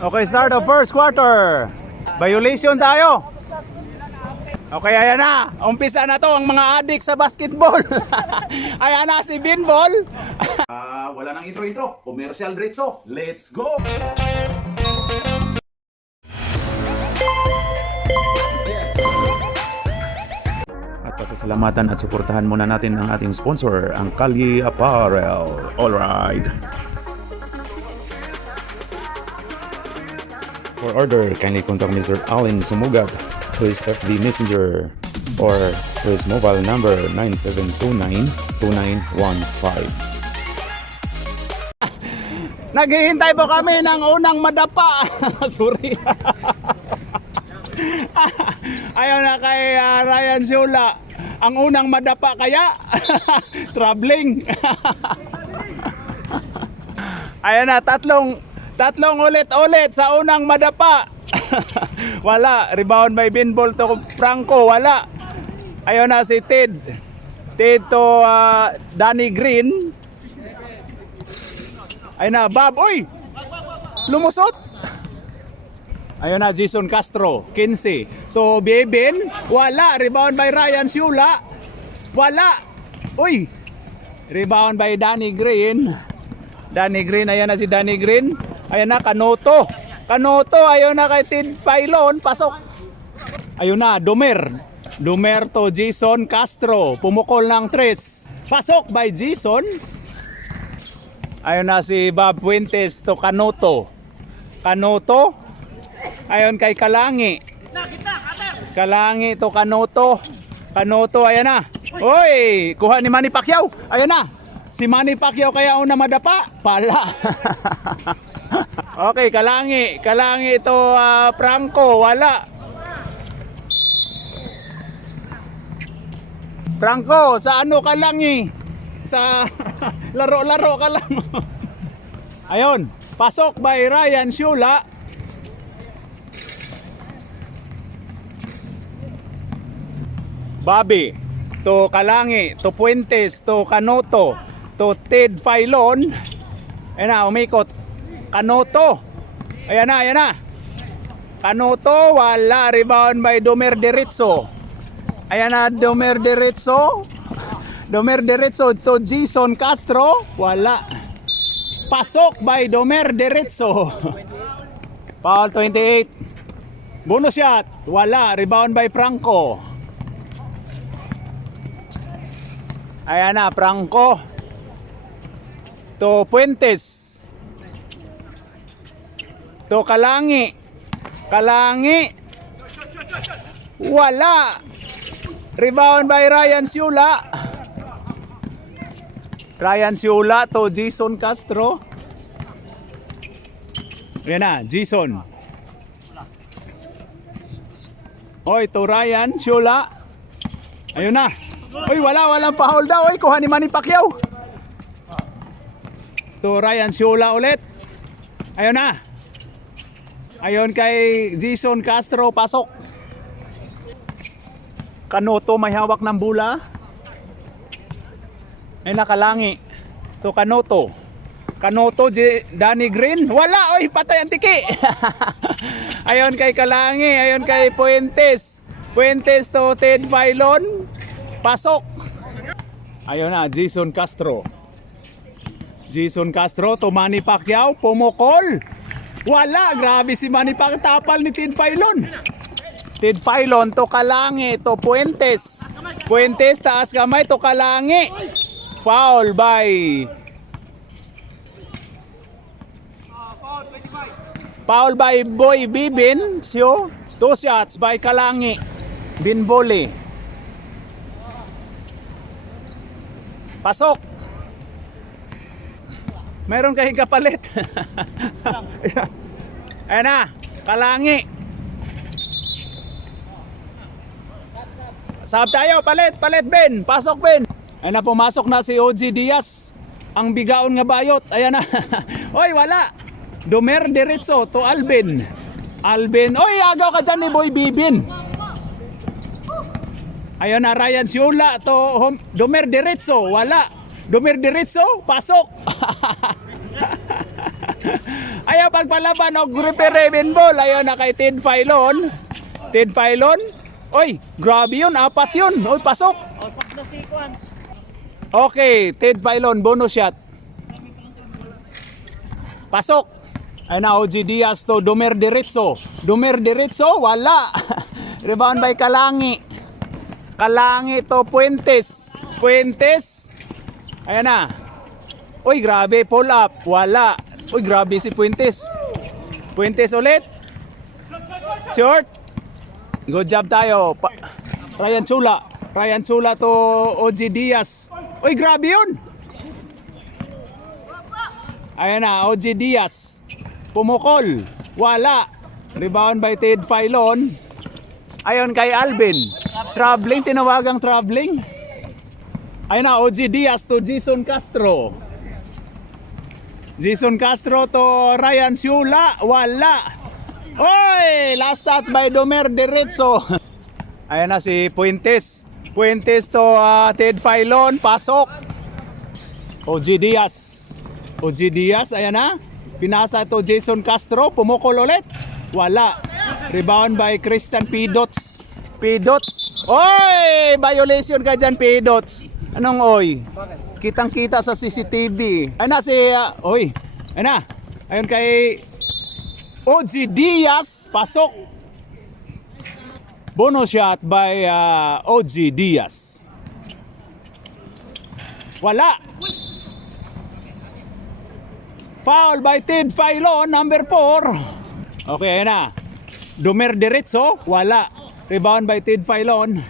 Okay, start the first quarter. Violation tayo. Okay, ayan na. Umpisa na to ang mga adik sa basketball. Ayan na si Binbol. Wala nang intro-intro. Commercial diretso. Let's go! At pasasalamatan at suportahan muna natin ang ating sponsor, ang Kalye Apparel. Alright. For order, kindly contact Mr. Allen Sumugat to his FB Messenger or to his mobile number 9729-2915. Naghihintay po kami ng unang madapa. Sorry. Ayaw na kay Ryan Siula. Ang unang madapa kaya? Traveling. Ayan na, tatlong ulit-ulit sa unang madapa. Wala. Rebound by Binbol to Franco. Wala. Ayun na si Ted. Ted to Danny Green. Ayun na, Bob. Uy! Lumusot. Ayun na, Jason Castro. 15 to Beben. Wala. Rebound by Ryan Siula. Wala. Uy! Rebound by Danny Green. Danny Green. Ayun na si Danny Green. Ayun na, Kanoto. Ayun na kay Ted Pailon. Pasok. Ayun na, Dumer to Jason Castro. Pumukol ng 3. Pasok by Jason. Ayun na si Bob Fuentes to Kanoto. Ayun kay Kalangi. Kalangi to Kanoto. Ayun na. Uy, kuha ni Manny Pacquiao. Ayun na. Si Manny Pacquiao kaya una madapa. Pala. Okay, Kalangi ito Franco, wala. Franco, sa ano Kalangi? Sa laro-laro ka lang. Ayun, pasok by Ryan Siula. Bobby to Kalangi, to Fuentes, to Kanoto, to Ted Pailon. Ayun na, umikot. Kanoto. Ayan na. Kanoto, wala. Rebound by Domer Diretso. Ayan na, Domer Diretso to Jason Castro. Wala. Pasok by Domer Diretso. Foul 28. Bonus shot. Wala. Rebound by Franco. Ayan na, Franco to Fuentes. To Kalangi. Wala. Rebound by Ryan Siula. To Jason Castro. Ayan na, Jason. Oy, to Ryan Siula. Ayun na. Oy, walang foul daw. Oy, kuha ni Manny Pacquiao. To Ryan Siula ulit. Ayun na. Ayon kay Jason Castro, pasok. Kanoto may hawak ng bula. Ay nakalangi. To Kanoto, Danny Green. Wala, oy, patay ang tiki. Ayon kay Kalangi, ayon kay Fuentes to Ted Pailon. Pasok. Ayon na, Jason Castro to Manny Pacquiao, pumukol. Wala, grabe si Manny Pacquiao, tapal ni Ted Pailon. To Kalangi, to Fuentes, taas kamay to Kalangi. Foul by Boy Bibin. 2 shots by Kalangi. Binboli. Pasok. Meron kayong kapalit. Ayan na, Kalangi. Sab tayo, palit Ben. Pasok Ben. Ayan na, pumasok na si OG Diaz. Ang bigaon nga bayot. Ayan na. Oy, wala. Domer Diretso to Alvin. Oy, agaw ka dyan ni Boy Bibin. Ayan na, Ryan Siula to Domer Diretso. Wala. Domer Diretso, pasok. Ayaw pagpalaban og referee ball. Ayaw na kay Ted Filon. Ted Filon. Oy, grabe yun. 4 yun. Oy, pasok. Okay, Ted Filon, bonus shot. Pasok. Ay na, OG Diaz to Domer Diretso. Domer Diretso, wala. Rebound by Kalangi. Kalangi to Puentes. Puentes. Ayan na. Uy, grabe, pull up. Wala. Uy, grabe si Puentes. Puentes ulit. Short. Good job tayo. Ryan Chula. Ryan Chula to OG Diaz. Uy, grabe yun. Ayan na, OG Diaz. Pumukol. Wala. Rebound by Ted Filon. Ayon kay Alvin. Traveling, tinawagang traveling. Ayan na, OG Diaz to Jason Castro. Jason Castro to Ryan Siula. Wala. Oy! Last touch by Domer Diretso. Ayan na si Puentes. Puentes to Ted Filon. Pasok. OG Diaz. OG Diaz. Ayan na. Pinasa to Jason Castro. Pumukol ulit. Wala. Rebound by Christian Pidots. Pidots. Oy! Violation ka dyan, Pidots. Anong oy? Kitang-kita sa CCTV. Ayun na si... oy. Ayun na. Ayun kay... OG Diaz. Pasok. Bonus shot by OG Diaz. Wala. Foul by Ted Filon, number 4. Okay, ayun na. Domer Diretso. Wala. Rebound by Ted Filon.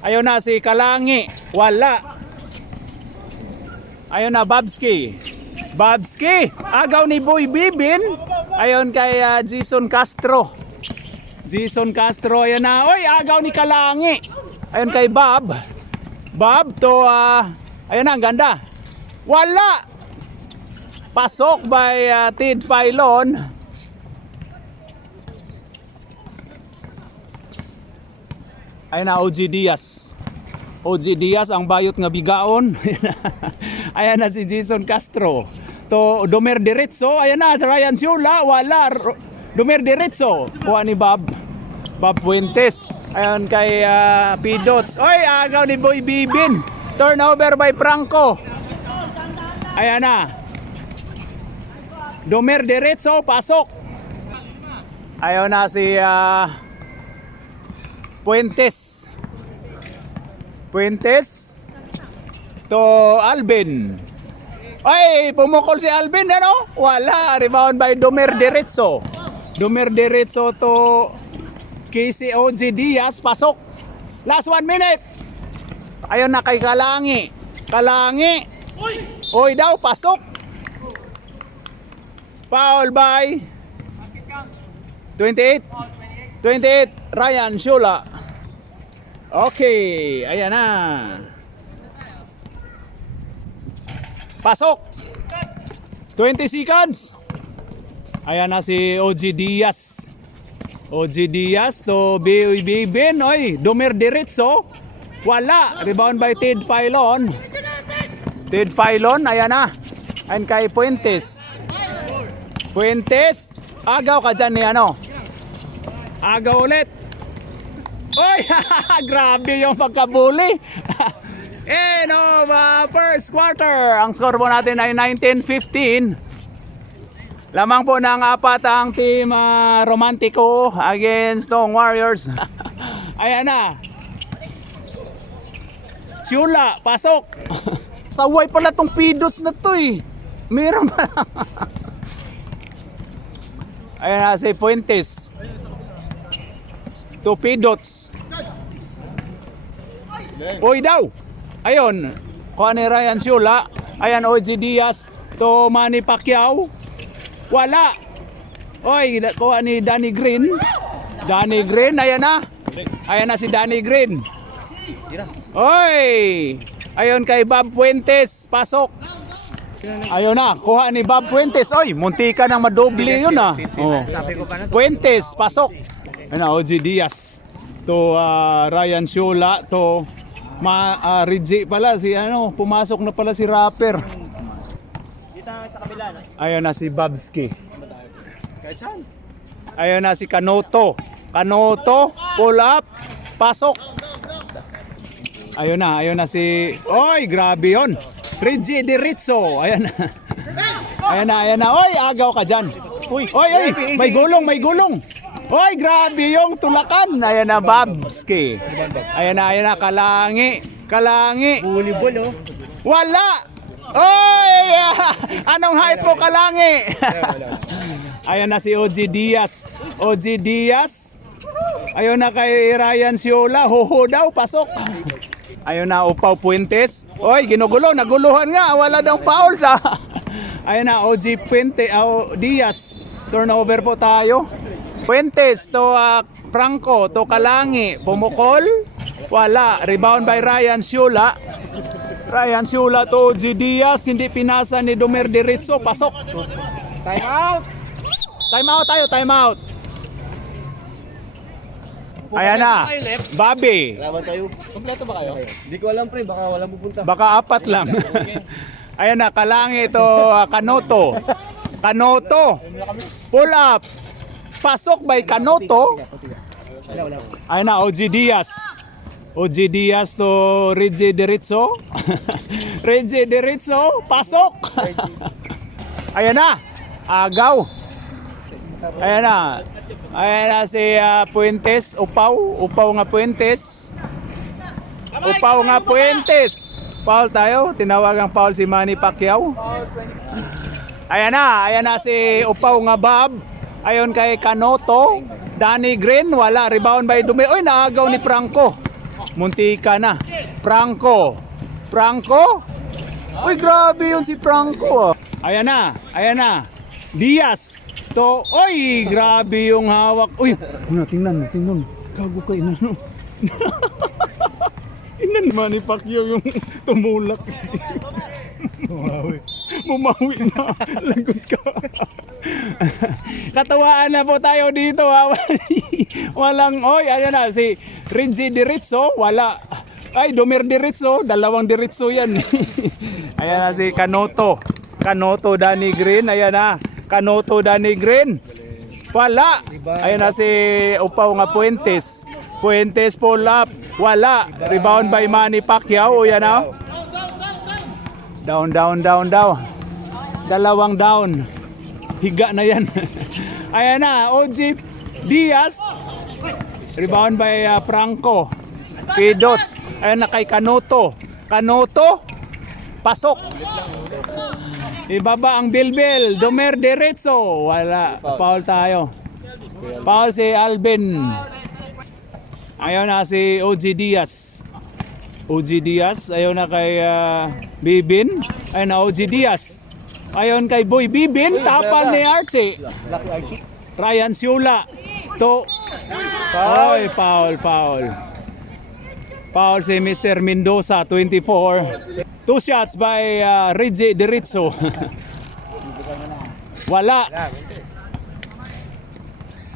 Ayun na si Kalangi. Wala. Ayun na Babski. Babski. Agaw ni Boy Bibin. Ayun kay Jason Castro. Jason Castro. Ayun na. Oy, agaw ni Kalangi. Ayun kay Bob. Bob to ayun na, ang ganda. Wala. Pasok by Ted Filon. Ayun na, OG Diaz. OG Diaz ang bayot nga bigaon. Ayan na si Jason Castro. To Domer Diretso. Ayan na, Ryan Siula. Wala. Domer Diretso. Kuha ni Bob. Bob Puentes. Ayan kay Pidots. Oy, agaw ni Boy Bibin. Turnover by Franco. Ayan na. Domer Diretso. Pasok. Ayan na si... Puentes. Puentes to Alvin. Ay, pumukol si Alvin, ano? Wala. Rebound by Domer Diretso. Domer Diretso to KCOG Diaz. Pasok. Last 1 minute. Ayun na kay Kalangi. Kalangi. Oy daw, pasok. Foul by 28. 28. Ryan Siula. Okay, ayan na. Pasok. 20 seconds. Ayan na si OG Diaz. OG Diaz to Bibin. Oy, Domer Diretso. Wala. Rebound by Ted Filon. Ted Filon, ayan na. Ayan kay Puentes. Puentes. Agaw ka dyan ni ano. Agaw ulit. Oy, grabe yung pagkabuli. First quarter. Ang score po natin ay 19-15. Lamang po ng 4 ang team Romantico against Tong Warriors. Ayan na. Siula, pasok. Saway pala tong Pidos na to eh. Meron pa lang. Ayan na si Puentes. To Pidots. Uy daw. Ayun. Kuha ni Ryan Siula. Ayan, OG Diaz. To Manny Pacquiao. Wala. Oy, kuha ni Danny Green. Danny Green, ayan na. Ayan na si Danny Green. Oy. Ayun kay Bob Puentes. Pasok. Ayun na, kuha ni Bob Puentes. Oy, muntika nang madoble yun ah. Oh. Puentes, pasok. Ayun na, OG Diaz. To Ryan Siula. To Reggie pala si ano, pumasok na pala si rapper. Dito sa kabila, no? Ayun na si Babski. Kahit saan? Ayun na si Kanoto. Kanoto, pull up, pasok. Ayun na si... Oy, grabe yon. Reggie Diritzo. Ayun na. Ayan na. Oy, agaw ka dyan. Oy, may gulong. Oy, grabe yung tulakan. Ayan na, Babski. Ayan na, Kalangi. Volleyball, oh. Wala! Oy! Anong height mo, Kalangi? Ayan na si OG Diaz. Ayun na kay Ryan Siola. Hoho daw, pasok. Ayun na, Upaw Puentes. Oy, naguluhan nga. Wala daw foul sa... Ayun na, OG Diaz. Turnover po tayo. Puentes to Franco to Kalangi. Pumukol. Wala. Rebound by Ryan Siola. To OG Diaz. Hindi pinasa ni Domer Diritzo. Pasok. Time out! Time out. Ayan na. Bobby. Laban kayo. Kompleto ba kayo? Hindi ko alam, pre. Baka walang pupunta. Baka 4 lang. Ayan na, Kalangi ito, Kanoto. Pull up. Pasok by Kanoto. Ayan na, OG Diaz to Reggie Diritzo. Pasok. Ayan na, agaw. Ayan na si Puentes, Upaw nga Puentes. Foul tayo, tinawagang foul si Manny Pacquiao. Ayan na si Upaw nga Bob. Ayon kay Kanoto, Danny Green, wala. Rebound by Dume. Oy, naagaw ni Franco. Muntika na. Franco. Uy, grabe yun si Franco. Ayan na. Diaz. Oy, grabe yung hawak. Uy, tingnan. Gago ka, inano. Inan naman ni Pacquiao yung tumulak. Bumawi na. Lagot ka. Katawaan na po tayo dito. Walang, ayan na, si Reggie Diritzo, wala. Ay, Domer Diritzo, 2 Diritzo yan. Ayan na si Kanoto, Danny Green, ayan na. Kanoto, Danny Green, wala. Ayan na si Upaw nga Puentes, pull up, wala. Rebound by Manny Pacquiao, ayan na. Down. 2 down. Higa na yan. Ayan na, OG Diaz. Rebound by Franco. Kidots. Ayan na kay Kanoto. Pasok. Ibaba ang bilbil. Domer Diretso. Wala. Foul tayo. Foul si Alvin. Ayan na si OG Diaz. Ayaw na kay Bibin. Ayun na OG Diaz. Ayon kay Boy Bibin. Tapal ni Archie. Ryan Siola. Foul. Foul si Mr. Mendoza, 24. 2 shots by Reggie Diritzo. Wala.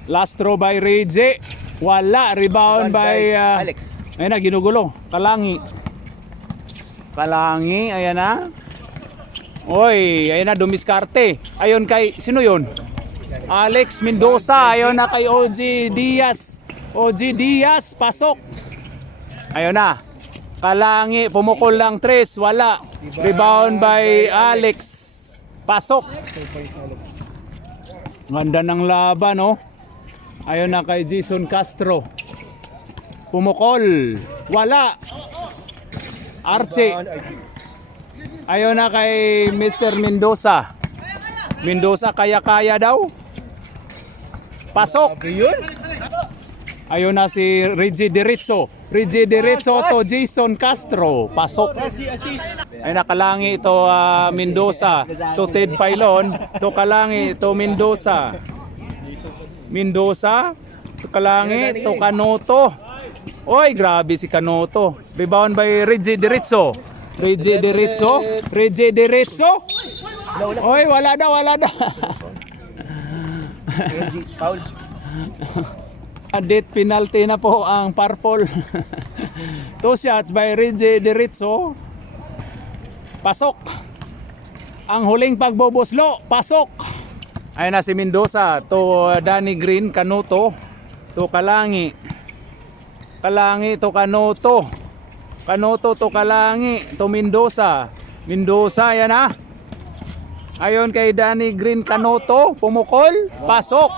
Last throw by Reggie. Wala. Rebound by Alex. Ayan na, ginugulo. Kalangi, ayan na. Oy, ayan na, dumiskarte. Ayon kay, sino yun? Alex Mendoza. Ayon na kay OG Diaz. Pasok. Ayun na. Kalangi, pumukol lang 3. Wala. Rebound by Alex. Pasok. Ganda ng laban, oh. Ayun na kay Jason Castro. Pumukol. Wala. Archie. Ayun na kay Mr. Mendoza. Kaya daw. Pasok. Ayun na si Reggie Diritzo to Jason Castro. Pasok. Ayun na Kalangi ito Mendoza to Ted Filon. To Kalangi to Mendoza to Kalangi to Kanoto. Oy, grabe si Kanoto. Rebound by Reggie Diritzo. Oy, wala daw. Foul. Death penalty na po ang purple. Two shots by Reggie Diritso. Pasok. Ang huling pagboboslo, pasok. Ayun na si Mendoza to Danny Green, Kanuto to Kalangi. Kalangi to Kanuto. Kanuto to Kalangi to Mendoza. Mendoza yan na. Ayon kay Danny Green, Kanuto, pumukol, pasok.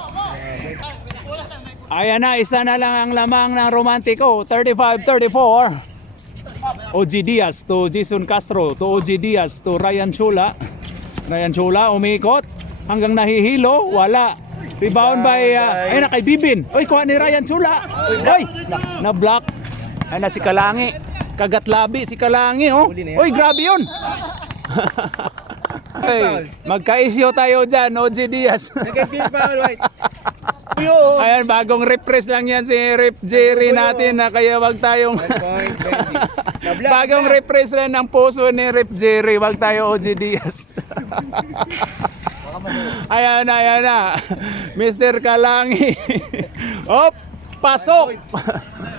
Ayan na, isa na lang ang lamang ng Romantico, 35-34. OG Diaz to Jason Castro, to OG Diaz to Ryan Chula. Ryan Chula umikot hanggang nahihilo, wala. Rebound by ay na kay Bibin. Oy, kuha ni Ryan Chula. Oy, na-block. Ay na si Kalangi. Kagatlabi si Kalangi, oh. Oy, grabe 'yun. Hey, magka-issue tayo dyan, OG Diaz. Ayan, bagong refresh lang yan si Rep Jerry natin na kaya wag tayong bagong refresh lang ng puso ni Rep Jerry, wag tayo OG Diaz. Ayan na Mr. Kalangi. Op, pasok.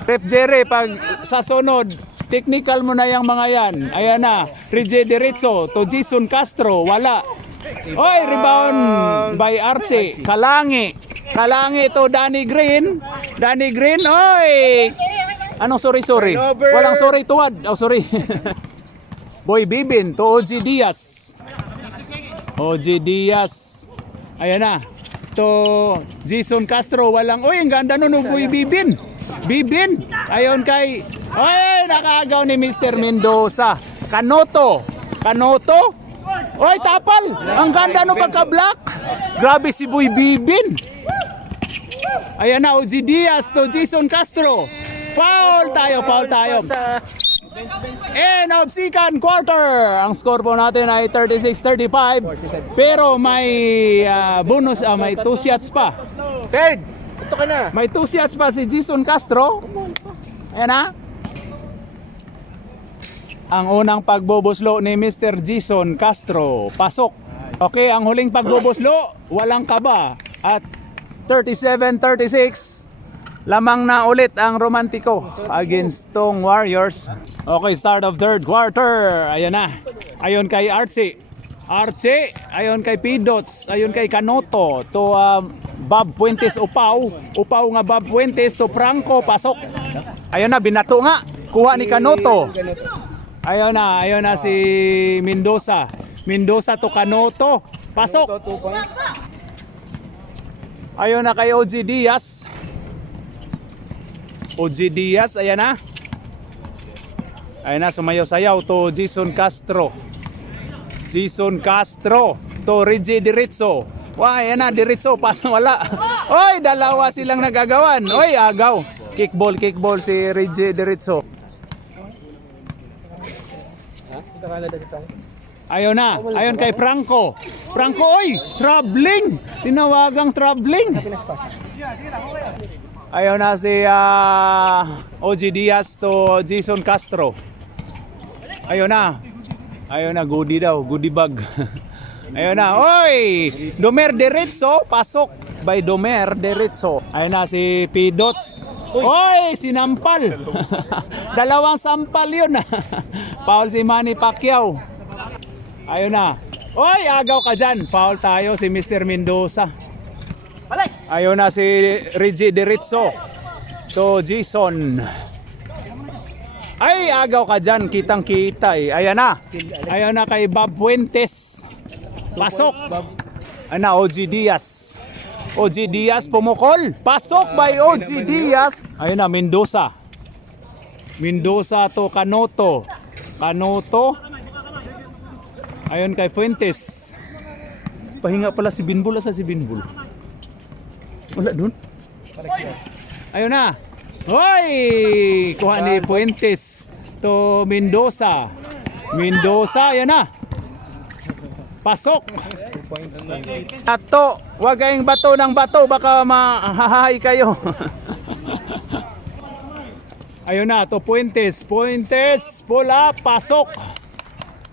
Rep Jerry, pag sa sunod technical mo na yung mga yan. Ayan na, Reggie Diritso to Jason Castro, wala. Oy, rebound by Archie. Kalangi to Danny Green. Danny Green, oy. Anong sorry? Walang sorry tuwad. Oh, sorry. Boy Bibin to OG Diaz. OG Diaz. Ayan na. To Jason Castro, walang. Oy, ang ganda nun, Boy Bibin. Bibin. Ayon kay. Oy, nakagaw ni Mr. Mendoza. Kanoto. Oy, tapal. Ang ganda no pagka-block. Grabe si Boy Bibin. Ayan na, OG Diaz to Jason Castro. Foul tayo. End of second quarter. Ang score po natin ay 36-35. Pero may bonus, may 2 shots pa. Third! Ito ka na. May 2 shots pa si Jason Castro. Ayan na. Ang unang pagboboslo ni Mr. Jason Castro. Pasok. Okay, ang huling pagboboslo, walang kaba. At 37-36, lamang na ulit ang Romantico against Tong Warriors. Okay, start of third quarter. Ayan na. Ayon kay Archie. Ayon kay Pidots. Ayon kay Kanoto. To Bob Puentes Upaw nga Bob Puentes to Franco. Pasok. Ayon na, binato nga. Kuha ni Kanoto. Ayon na si Mendoza. Mendoza to Kanoto. Pasok. Ayon na kay OG Diaz. Ayan na. Ayan na, sumayaw-sayaw to Jason Castro to Reggie Diritso. Ayan na, Diritso, paso wala. Oy, dalawa silang nagagawan. Oy, agaw. Kickball si Reggie Diritso. Ayon kay Franco, oy, troubling. Tinawagang troubling. Ayon na si OG Diaz to Jason Castro. Ayon na, goodie bag. Ayon na, oy, Domer Diritso, pasok by Domer Diritso. Ayon na si Pidots. Oy, sinampal. Dalawang sampal yun. Foul si Manny Pacquiao. Ayun na. Oy, agaw ka dyan. Foul tayo si Mr. Mendoza. Ayun na si Reggie Diritso to Jason. Ay, agaw ka dyan. Kitang-kita eh. Ayan na kay Bob Puentes. Pasok. Ayun na, OG Diaz. Pumukol. Pasok by OG Diaz. Ayun na, Mendoza to Kanoto. Ayon kay Fuentes. Pahinga pala si Binbul. Asa si Binbul? Wala dun. Ayun na. Hoy! Kuha ni Fuentes to Mendoza. Ayan na. Pasok. Ato, wag kayong bato ng bato, baka mahahay kayo. Ayun na, to Puentes, pull up, pasok.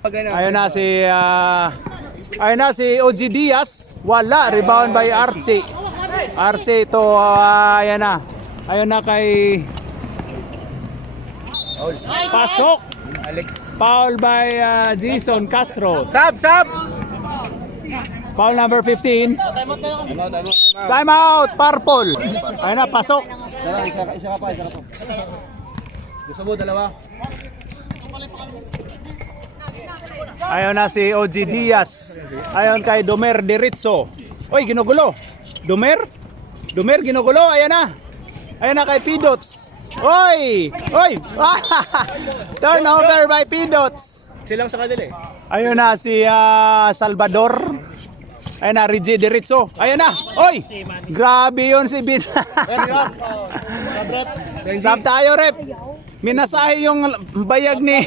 Ayun na si OG Diaz, wala, rebound by Archie to, ayan na kay Pasok. Alex. Foul by Jason Castro. Sub! Foul number 15. Tama. Time out, purple. Ayun na, pasok. Isa ka pa. Gusto mo, dalawa? Ayun na si OG Diaz. Ayun kay Domer Diritzo. Oy, ginugulo. Domer, ginugulo. Ayun na. Ayun na kay Pidots. Oy! Turnover by Pidots. Silang sa kanila eh. Ayun na si Salvador. Ayun na, Reggie Diritzo. Ayun na. Oy! Grabe yun si Bin. Sab tayo, rep. Minasahe yung bayag ni...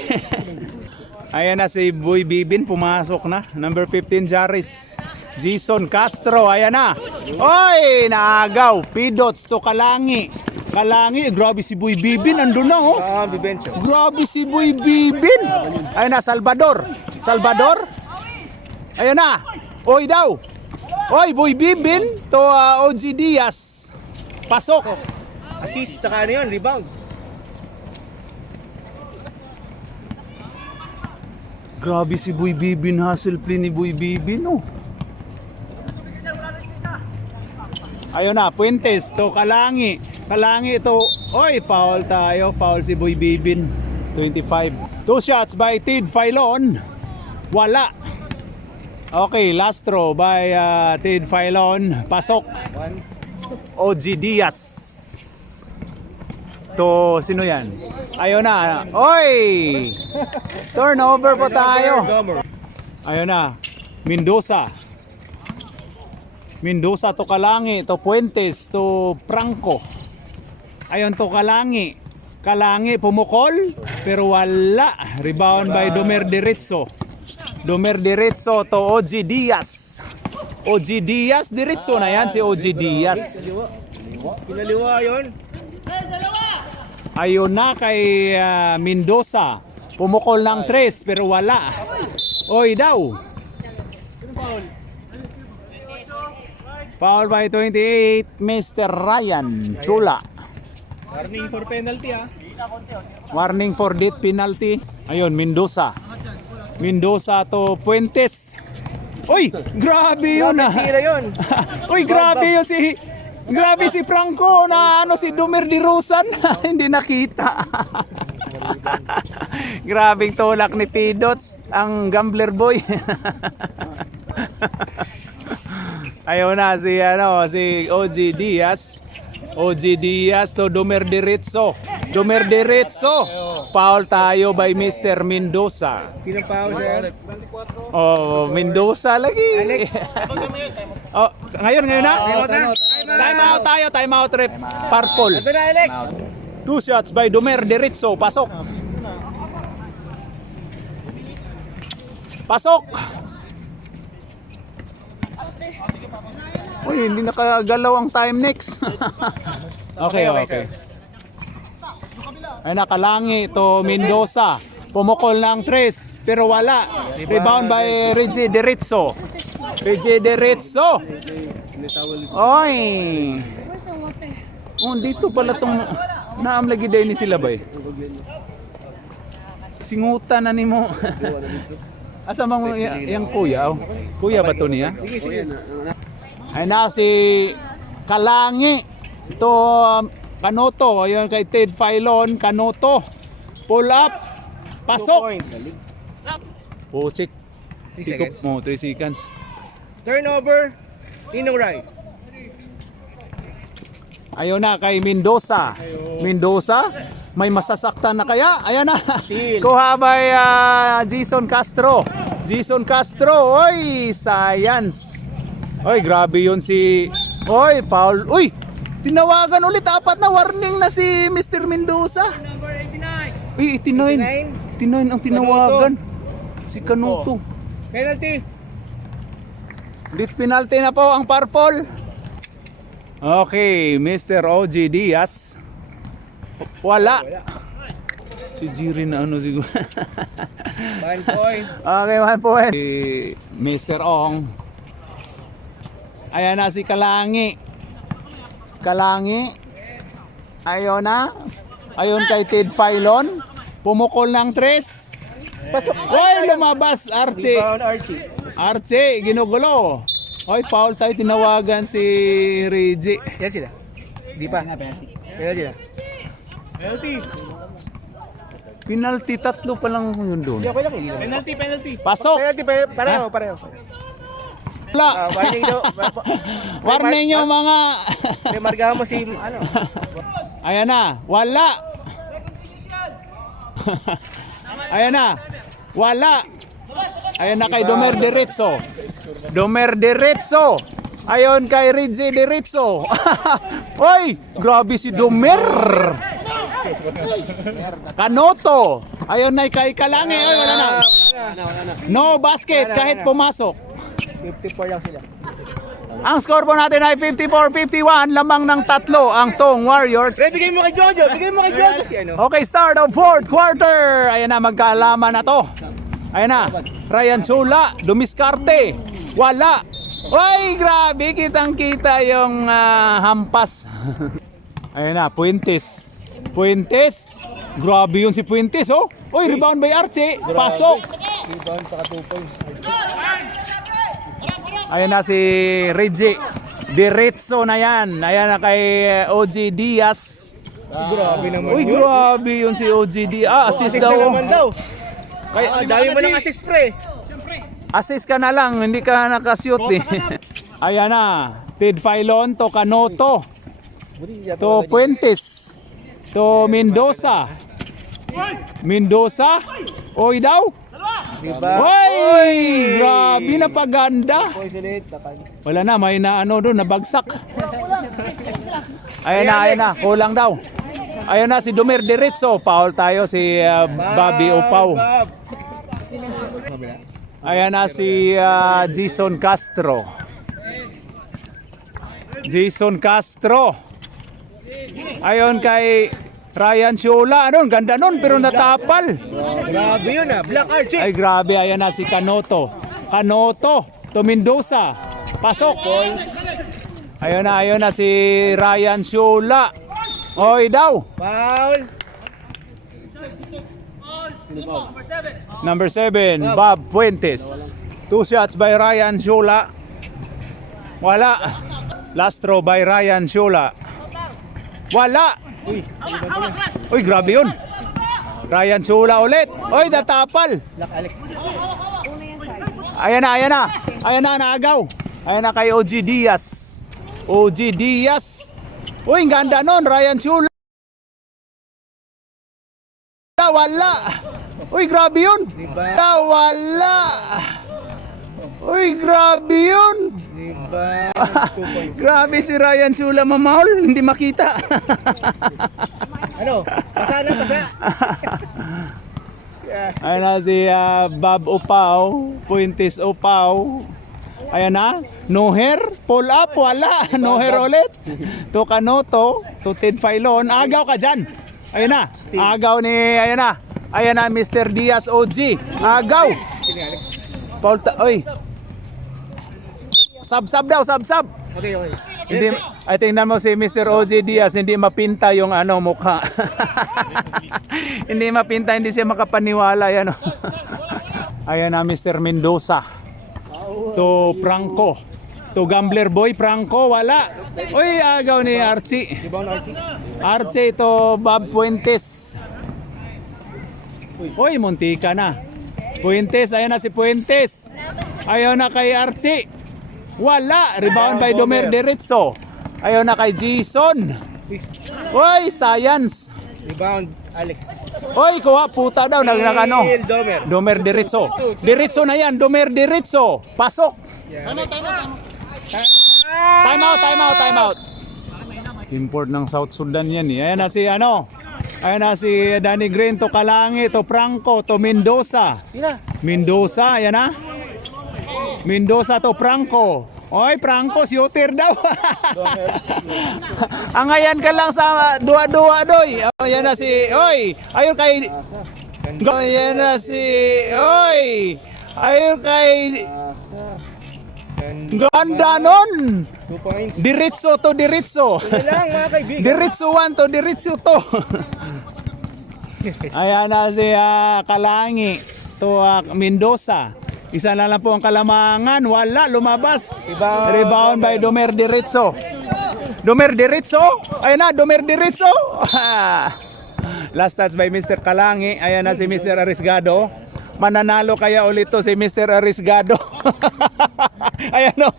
Ayan na si Boy Bibin, pumasok na. Number 15, Jaris. Jason Castro, ayan na. Oy, naagaw. Pidots to Kalangi. Grabe si Boy Bibin, andun na oh. Bibencho. Grabe si Boy Bibin. Ayan na, Salvador. Ayan na. Oy daw. Oy, Boy Bibin to OG Diaz. Pasok. Assist, tsaka ano yun, rebound. Grabe si Boy Bibin, hustle play ni Boy Bibin oh. Ayun na, Puentes to Kalangi to, oy, foul tayo. Foul si Boy Bibin. 25. 2 shots by Tid Filon. Wala. Okay, last throw by Tid Filon. Pasok. OG Diaz. To, sino yan? Ayun na. Oy! Turnover po tayo. Ayun na. Mendoza to Kalangi, to Puentes, to Franco. Ayun to Kalangi pumukol pero wala. Rebound by Domer Diritzo to OG Diaz. Diritzo na yan si OG Diaz. Pinaliwa yun. Ayun na kay Mendoza. Pumukol ng 3 pero wala. Oy daw. Foul by 28, Mr. Ryan Chula. Warning for penalty Warning for death penalty. Ayun, Mendoza to Puentes. Uy, grabe yun ah. Tira yun. Uy, grabe si Franco na si Domer Dirusan. Hindi nakita. Grabing tulak ni Pidots, ang gambler boy. Ayun na si OG Diaz to Domer Diritzo. Foul tayo by Mr. Mendoza. Sinong foul, sir? Oh, Mendoza lagi. Oh, ngayon na. Time out rep. Purple. Ito na, Alex. 2 shots by Domer Diritzo. Pasok. Uy, hindi nakagalaw ang time next. Okay. Ay nakalangi to Mendoza. Pumukol ng 3 pero wala. Rebound by Reggie Diritzo. Oy. Oh, dito pala tong naamlagi day ni sila bay. Singutan na nimo. Asa mang yang kuya? Oh. Kuya ba to niya? Sige. Ay na si Kalangi to Kanoto. Ayun kay Ted Filon. Kanoto. Pull up. Pasok. Oh, check. 3 seconds. 3 seconds. Turnover. Inong right. Ayun na kay Mendoza. May masasaktan na kaya? Ayan na. Seal. Kuha by Jason Castro. Oy, science. Oy, grabe yun si... Oy, foul. Uy, tinawagan ulit. 4 na warning na si Mr. Mendoza. Number 89. Uy, 89 ang tinawagan. Si Kanuto. Penalty. Death penalty na po ang purple. Okay, Mr. OG Diaz. Wala. Si Jiri na siguro. 1 point. Okay, 1 point. Si Mr. Ong. Ayan na si Kalangi. Ayun na. Ayun kay Ted Filon. Pumukol ng tres. Pasok. Oy, lumabas, Archie. Rebound, Archie. Archie, ginugulo. Oy, foul tayo, tinawagan si Reggie. Yan sila. Di pa. Penalty na. Penalty. Penalty, tatlo pa lang yun doon. Hindi, okay lang. Hindi naman. Penalty. Pasok. Penalty, pareho. Wala. Warning daw. Warning nyo mga... May margahan mo si, ano. Ayan na, wala. Ayan na, wala. Ayan na kay Domer Diretso. Domer Diretso. Ayon kay Reggie Diretso. Oy, grabe si Domer. Kanoto. Ayon na kay Kalangi. Ay, wala na. No basket kahit pumasok. 54 lang sila. Ang score po natin ay 54-51. Lamang ng tatlo ang Tong Warriors. Pre, bigay mo kay Jojo. Bigay mo kay Jojo. Si ano? Okay, start of fourth quarter. Ayan na, magkaalaman na to. Ayan na, Ryan Chula, dumiskarte. Wala. Oy, grabe, kitang-kita yung hampas. Ayan na, Puentes. Puentes. Grabe yun si Puentes, oh. Oy, rebound by Archie. Pasok. Rebound, saka 2 points. Ayan na si Reggie. Diretso na yan. Ayan na kay OG Diaz. Grabe naman Uy, grabe yun si OG Diaz. Assist daw. naman daw. Kaya, Dami mo ng assist, pre. assist ka na lang, hindi ka nakashoot eh. Ayan na. Ted Filon to Kanoto. To Puentes. To Mendoza. Mendoza. Oy daw. Diba? Oy! Grabe na paganda. Points ulit. Wala na, may na ano doon, nabagsak. Ayan na, kulang daw. Ayan na si Domer Diretso. Foul tayo si Bobby Opaw. Ayan na si Jason Castro. Jason Castro. Ayon kay Ryan Chula. Ano, ganda nun pero natapal. Grabe yun ah. Black Archie. Ay grabe, ayan na si Kanoto. Kanoto to Mendoza. Pasok. Ayun na si Ryan Chula. Oy daw. Foul. Number 7, Bob Puentes. 2 shots by Ryan Chula. Wala. Last throw by Ryan Chula. Wala. Uy, grabe yun. Ryan Chula ulit. Oy, datapal. Black Alex. Ayan na. Ayan na, naagaw. Ayan na kay OG Diaz. OG Diaz. Uy, ang ganda nun, Ryan Chula. Wala. Uy, grabe yun. Wala. Uy, grabe yun. Diba? 2 points. Grabe si Ryan Chula, mamahol. Hindi makita. Ano? Pasa na, pasa. Ayan na si Bob Opaw. Puentes Opaw. Ayan na. No hair. Pull up. Wala. No hair ulit. To Kanoto. To Ted Filon. Agaw ka dyan. Ayan na. Agaw ni... Ayan na. Ayan na Mr. Diaz OG. Agaw. Paul oy. Sub daw. Sub. Okay. Hindi, ay tingnan mo si Mr. OG Diaz, hindi mapinta yung ano mukha. Hindi mapinta, hindi siya makapaniwala yan. Ayan na Mr. Mendoza. To Franco. To Gambler Boy Franco, wala. Uy, agaw ni Archie. Rebound Archie. Archie to Bob Puentes. Uy, muntika na. Puentes, ayan na si Puentes. Ayaw na kay Archie. Wala. Rebound by Domer Diretso. Ayaw na kay Jason. Uy, science. Rebound Alex. Uy, kuha. Puta daw. Nagano. Domer. Domer Diretso. Diretso na yan. Domer Diretso. Pasok. Time out. Import ng South Sudan yan eh. Ayan na si ano. Ayan na si Danny Green to Kalangi, to Franco, to Mendoza. Mendoza, ayan na. Mendoza to Franco. Oy, Franco, shooter daw. Ang ayan ka lang sa dua-dua doy. Ayan na si, oy, ayun kay... Ayan na si, oy, ayun kay... Ganda nun. 2 points. Diretso to diretso. Ito lang mga kaibigan. Diretso 1 to diretso 2. Ayan na si Kalangi to Mendoza. Isa na lang po ang Kalamangan. Wala, lumabas. Rebound by Domer Diritzo. Domer Diritzo. Ayan na, Domer Diritzo. Last touch by Mr. Kalangi. Ayan na si Mr. Arisgado. Mananalo kaya ulit to si Mr. Arisgado. Ayan o.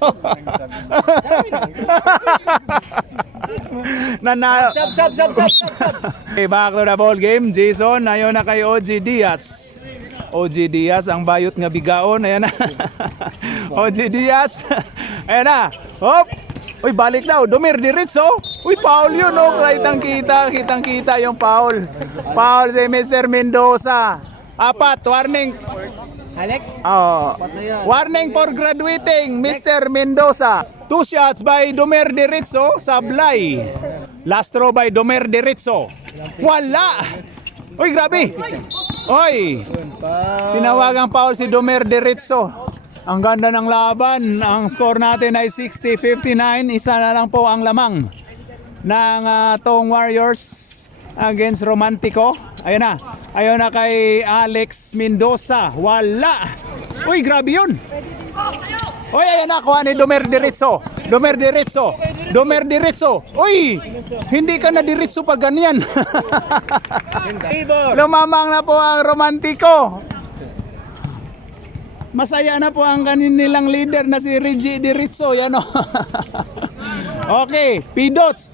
Nanalo. Sub. Okay, back to the ball game. Jason, ayon na kay OG Diaz. OG Diaz, ang bayot nga bigaon. Ayan na. OG Diaz. Ayan na. Hop. Uy, balik daw. Domer Diritzo. Uy, foul yun. Oh. Kitang-kita yung foul. Foul si Mr. Mendoza. Apat, warning. Alex? Warning for graduating, Mr. Mendoza. 2 shots by Domer Diritzo. Sablay. Last throw by Domer Diritzo. Wala. Uy, grabe. Uy. Tinawagang foul si Domer Diritzo. Ang ganda ng laban. Ang score natin ay 60-59. Isa na lang po ang lamang ng Tong Warriors against Romantico. Ayun na. Ayun na kay Alex Mendoza. Wala. Uy, grabe yun. Uy, ayun na. Kuha ni Domer Diritzo. Domer Diritzo. Uy, hindi ka na diritso pag ganyan. Lumamang na po ang Romantico. Masaya na po ang kanilang leader na si Reggie Diritzo. Yan o. Okay, P-Dots.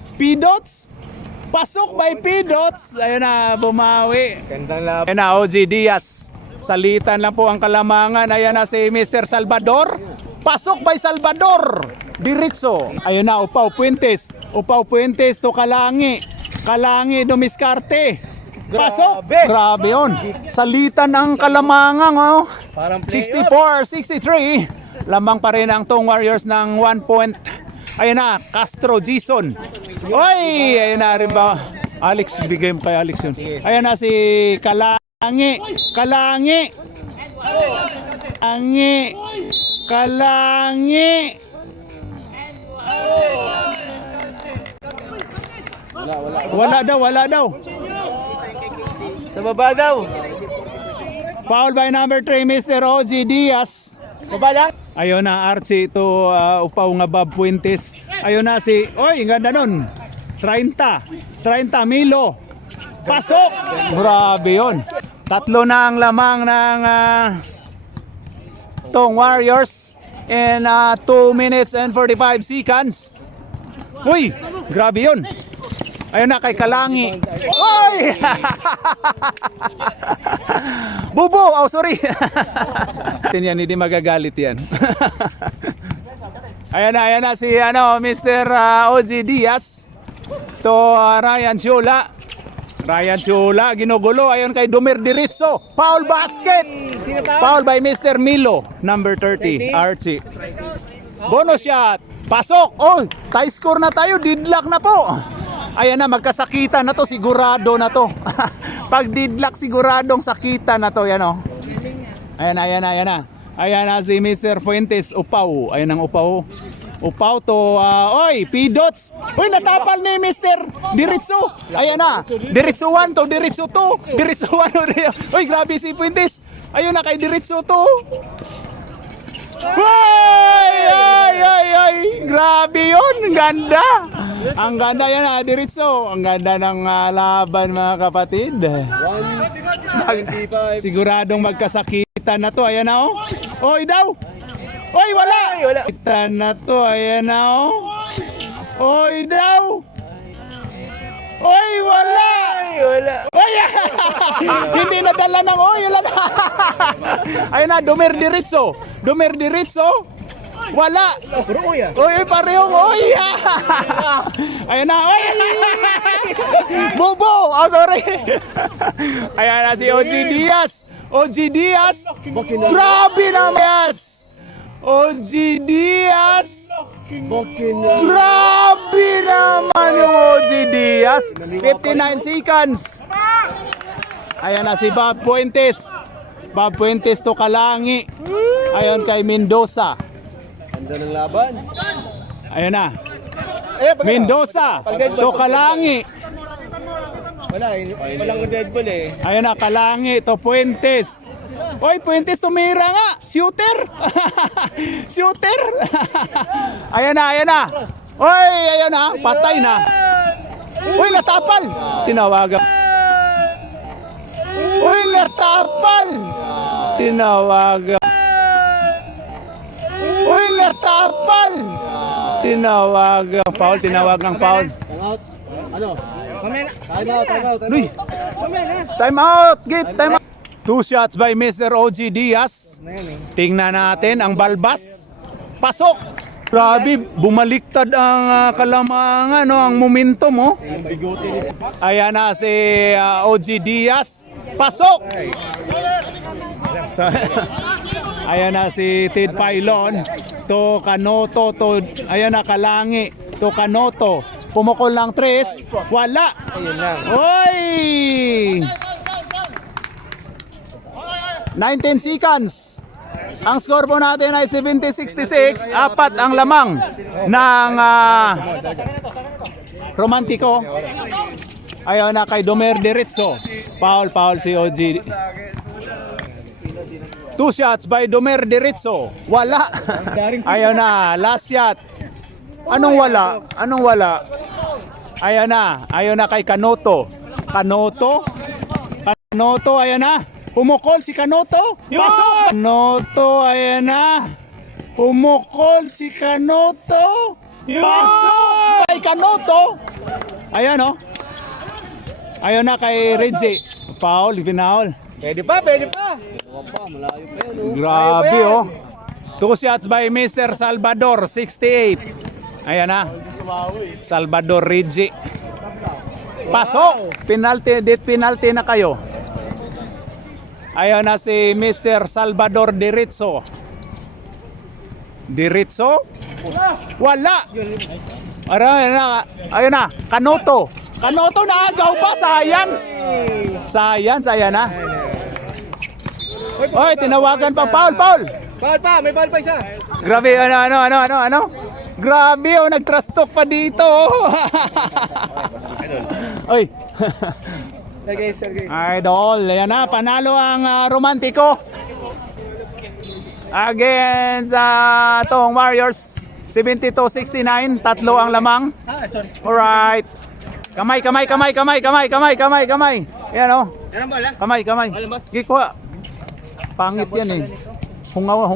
Pasok by P-Dots. Ayun na, bumawi. Gandang laban. Ayun na, OG Diaz. Salitan lang po ang Kalamangan. Ayan na si Mr. Salvador. Pasok by Salvador. Diritzo. Ayun na, Upaw Puentes to Kalangi. Kalangi Dumiskarte. Pasok. Grabe yun. Salitan ang Kalamangan. Oh. Parang 64-63. Lamang pa rin ang Tong Warriors ng 1 point. Ayun na, Castro Jason. Oy, ayun na rin ba? Alex, bigay mo kay Alex yun. Ayun na si Kalangi. Wala daw. Sa baba daw. Foul by number 3, Mr. OG Diaz. Baba lang. Ayun na, Archie to Upaw nga Bob Puentes. Ayun na si, oy, ganda nun. 30 Milo. Pasok. Grabe yun. Tatlo na ang lamang ng Tong Warriors in 2 minutes and 45 seconds. Uy, grabe yun. Ayun na kay Kalangi. Oy! Bubo! Oh, sorry. Yan, hindi magagalit yan. Ayan na si Mr. OG Diaz to Ryan Siola. Ginugulo. Ayun kay Domer Diritzo. Foul basket! Foul by Mr. Milo. Number 30, Archie. Bonus shot. Pasok! Oh, tie score na tayo. Didlock na po. Ayan na, magkasakitan na to, sigurado na to. Pag didlock, siguradong sakitan na to, yan o. Ayan na. Ayan na si Mr. Fuentes, Upaw. Ayan ang Upaw. Upaw to, oy, P-Dots. Uy, natapal ni Mr. Diritzo. Ayan na, Diritzo 1 to, Diritzo 2. Diritzo 1 to, uy, grabe si Fuentes. Ayun na kay Diritzo 2. Ay, grabe yun, ganda. Ang ganda yan, Diritzo. Ang ganda ng laban, mga kapatid. 125. Siguradong magkasakitan na to. Ayan na, oh. Oy daw. Oy, wala. Sakitan na to. Ayan na, oh. Oy daw. Oy, wala. Oy, hindi nadala ng oy. Ayun na, Domer Diritzo. Wala. Oy, parehong oy. Ayun na, oy. Bobo. Oh, sorry. Ayan na si OG Diaz. Grabe naman. OG Diaz. Grabe naman yung OG Diaz. 59 seconds. Ayan na si Bob Puentes to Kalangi. Ayan kay Mendoza. Ganda ng laban. Ayan na. Mendoza to Kalangi. Wala eh. Walang dead ball eh. Ayun na, Kalangi to Puentes. Oy, Puentes tumira nga. Shooter. Shooter. Ayan na. Oy, ayan na. Patay na. Uy, natapal. Tinawagan. Uy, natapal. Tinawagan. Uy, natapal. Tinawagang foul. Tinawagang foul. Time out. Ano? Time out. Luy. Time out. Git. Time out. 2 shots by Mr. OG Diaz. Tingnan natin ang balbas. Pasok. Grabe, bumaliktad ang kalamangan, no, ang momentum mo. Ayan na si OG Diaz. Pasok. Ayan na si Ted Pailon. To Kanoto, ayan na Kalangi. To Kanoto. Pumukol lang 3. Wala. Ayun lang. Oy! 19 seconds. Ang score po natin ay 70-66. 4 ang lamang ng Romántico. Ayaw na kay Domer Diretso. Foul si OG. 2 shots by Domer Diretso. Wala. Ayaw na. Last shot. Anong wala? Ayaw na kay Kanoto. Kanoto, ayan na. Pumukol si Kanoto. Pasok. Kanoto, ayan na. Pumukol si Kanoto. Pasok. Kay Kanoto. Ayan o. Ayan na kay Reggie. Foul, pinaul. Pwede pa. Malayo pa yun. Grabe oh. 2 shots by Mr. Salvador, 68. Ayan na. Salvador Reggie. Pasok. Penalty na kayo. Ayan na si Mr. Salvador Diretso. Wala. Ayun na. Kanoto naagaw pa. Science, ayan na. Oy, tinawagan pa. Foul. Foul pa. May foul pa isa. Grabe, ano? Grabe, nag-trash talk pa dito. Oy. Guys. Idol, yan na, panalo ang Romántico against tong Warriors. 72-69, 3 ang lamang. Alright. Kamay. Yan o. Kamay. Giko. Pangit yan eh. Hungaw.